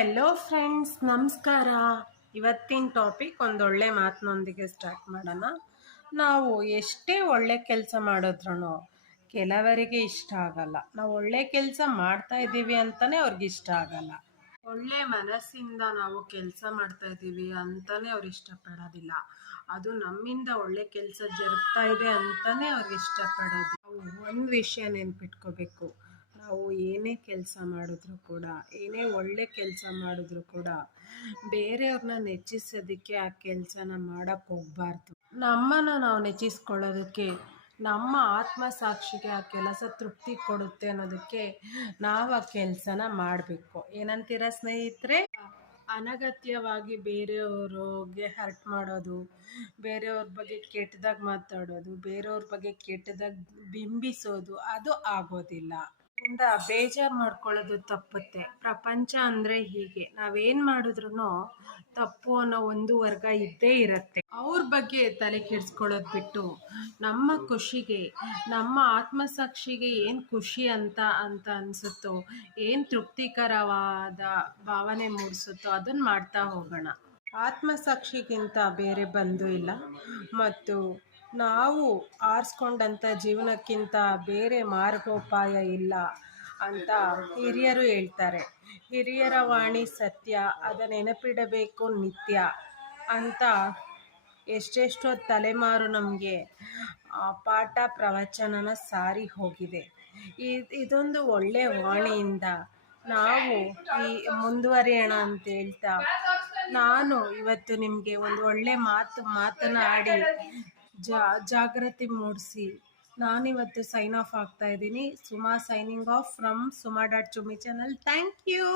Hello friends, ನಮಸ್ಕಾರ. ಇವತ್ತಿನ topic ಒಂದೊಳ್ಳೆ ಮಾತಿನೊಂದಿಗೆ ಸ್ಟಾರ್ಟ್ ಮಾಡೋಣ. ನಾವು ಎಷ್ಟೇ ಒಳ್ಳೆ ಕೆಲಸ ಮಾಡಿದ್ರೂ ಕೆಲವರಿಗೆ ಇಷ್ಟ ಆಗಲ್ಲ. ನಾವು ಒಳ್ಳೆ ಕೆಲಸ ಮಾಡ್ತಾ ಇದ್ದೀವಿ ಅಂತಲೇ ಅವ್ರಿಗೆ ಇಷ್ಟ ಆಗಲ್ಲ. ಒಳ್ಳೆ ಮನಸ್ಸಿಂದ ನಾವು ಕೆಲಸ ಮಾಡ್ತಾ ಇದ್ದೀವಿ ಅಂತಲೇ ಅವ್ರು ಇಷ್ಟಪಡೋದಿಲ್ಲ. ಅದು ನಮ್ಮಿಂದ ಒಳ್ಳೆ ಕೆಲಸ ಜರುಗ್ತಾ ಇದೆ ಅಂತಲೇ ಅವ್ರಿಗೆ ಇಷ್ಟಪಡೋದು. ಒಂದು ವಿಷಯ ನೆನ್ಪಿಟ್ಕೋಬೇಕು, ನಾವು ಏನೇ ಕೆಲಸ ಮಾಡಿದ್ರು ಕೂಡ, ಏನೇ ಒಳ್ಳೆ ಕೆಲಸ ಮಾಡಿದ್ರು ಕೂಡ ಬೇರೆಯವ್ರನ್ನ ನೆಚ್ಚಿಸೋದಕ್ಕೆ ಆ ಕೆಲಸನ ಮಾಡೋಕ್ಕೆ ಹೋಗಬಾರ್ದು. ನಮ್ಮನ್ನು ನಾವು ನೆಚ್ಚಿಸ್ಕೊಳ್ಳೋದಕ್ಕೆ, ನಮ್ಮ ಆತ್ಮಸಾಕ್ಷಿಗೆ ಆ ಕೆಲಸ ತೃಪ್ತಿ ಕೊಡುತ್ತೆ ಅನ್ನೋದಕ್ಕೆ ನಾವು ಆ ಕೆಲಸನ ಮಾಡಬೇಕು. ಏನಂತೀರ ಸ್ನೇಹಿತರೆ? ಅನಗತ್ಯವಾಗಿ ಬೇರೆಯವ್ರಿಗೆ ಹರ್ಟ್ ಮಾಡೋದು, ಬೇರೆಯವ್ರ ಬಗ್ಗೆ ಕೆಟ್ಟದಾಗಿ ಮಾತಾಡೋದು, ಬೇರೆಯವ್ರ ಬಗ್ಗೆ ಕೆಟ್ಟದಾಗಿ ಬಿಂಬಿಸೋದು ಅದು ಆಗೋದಿಲ್ಲ. ಇಂದ ಬೇಜಾರು ಮಾಡ್ಕೊಳ್ಳೋದು ತಪ್ಪುತ್ತೆ. ಪ್ರಪಂಚ ಅಂದರೆ ಹೀಗೆ, ನಾವೇನು ಮಾಡಿದ್ರು ತಪ್ಪು ಅನ್ನೋ ಒಂದು ವರ್ಗ ಇದ್ದೇ ಇರುತ್ತೆ. ಅವ್ರ ಬಗ್ಗೆ ತಲೆ ಕೆಡಿಸ್ಕೊಳ್ಳೋದು ಬಿಟ್ಟು ನಮ್ಮ ಖುಷಿಗೆ, ನಮ್ಮ ಆತ್ಮಸಾಕ್ಷಿಗೆ ಏನು ಖುಷಿ ಅಂತ ಅನಿಸುತ್ತೋ, ಏನು ತೃಪ್ತಿಕರವಾದ ಭಾವನೆ ಮೂಡಿಸುತ್ತೋ ಅದನ್ನು ಮಾಡ್ತಾ ಹೋಗೋಣ. ಆತ್ಮಸಾಕ್ಷಿಗಿಂತ ಬೇರೆ ಬಂದು ಇಲ್ಲ, ಮತ್ತು ನಾವು ಆರಿಸ್ಕೊಂಡಂಥ ಜೀವನಕ್ಕಿಂತ ಬೇರೆ ಮಾರ್ಗೋಪಾಯ ಇಲ್ಲ ಅಂತ ಹಿರಿಯರು ಹೇಳ್ತಾರೆ. ಹಿರಿಯರ ವಾಣಿ ಸತ್ಯ, ಅದ ನೆನಪಿಡಬೇಕು ನಿತ್ಯ ಅಂತ ಎಷ್ಟೆಷ್ಟೋ ತಲೆಮಾರು ನಮಗೆ ಪಾಠ ಪ್ರವಚನನ ಸಾರಿ ಹೋಗಿದೆ. ಇದೊಂದು ಒಳ್ಳೆಯ ವಾಣಿಯಿಂದ ನಾವು ಈ ಮುಂದುವರಿಯೋಣ ಅಂತ ಹೇಳ್ತಾ, ನಾನು ಇವತ್ತು ನಿಮಗೆ ಒಂದು ಒಳ್ಳೆ ಮಾತನಾಡಿ ಜಾಗೃತಿ ಮೂಡಿಸಿ ನಾನಿವತ್ತು ಸೈನ್ ಆಫ್ ಆಗ್ತಾ ಇದ್ದೀನಿ. ಸುಮಾ ಸೈನಿಂಗ್ ಆಫ್ ಫ್ರಮ್ ಸುಮಾ.ಚುಮ್ಮಿ ಚಾನಲ್. Thank you.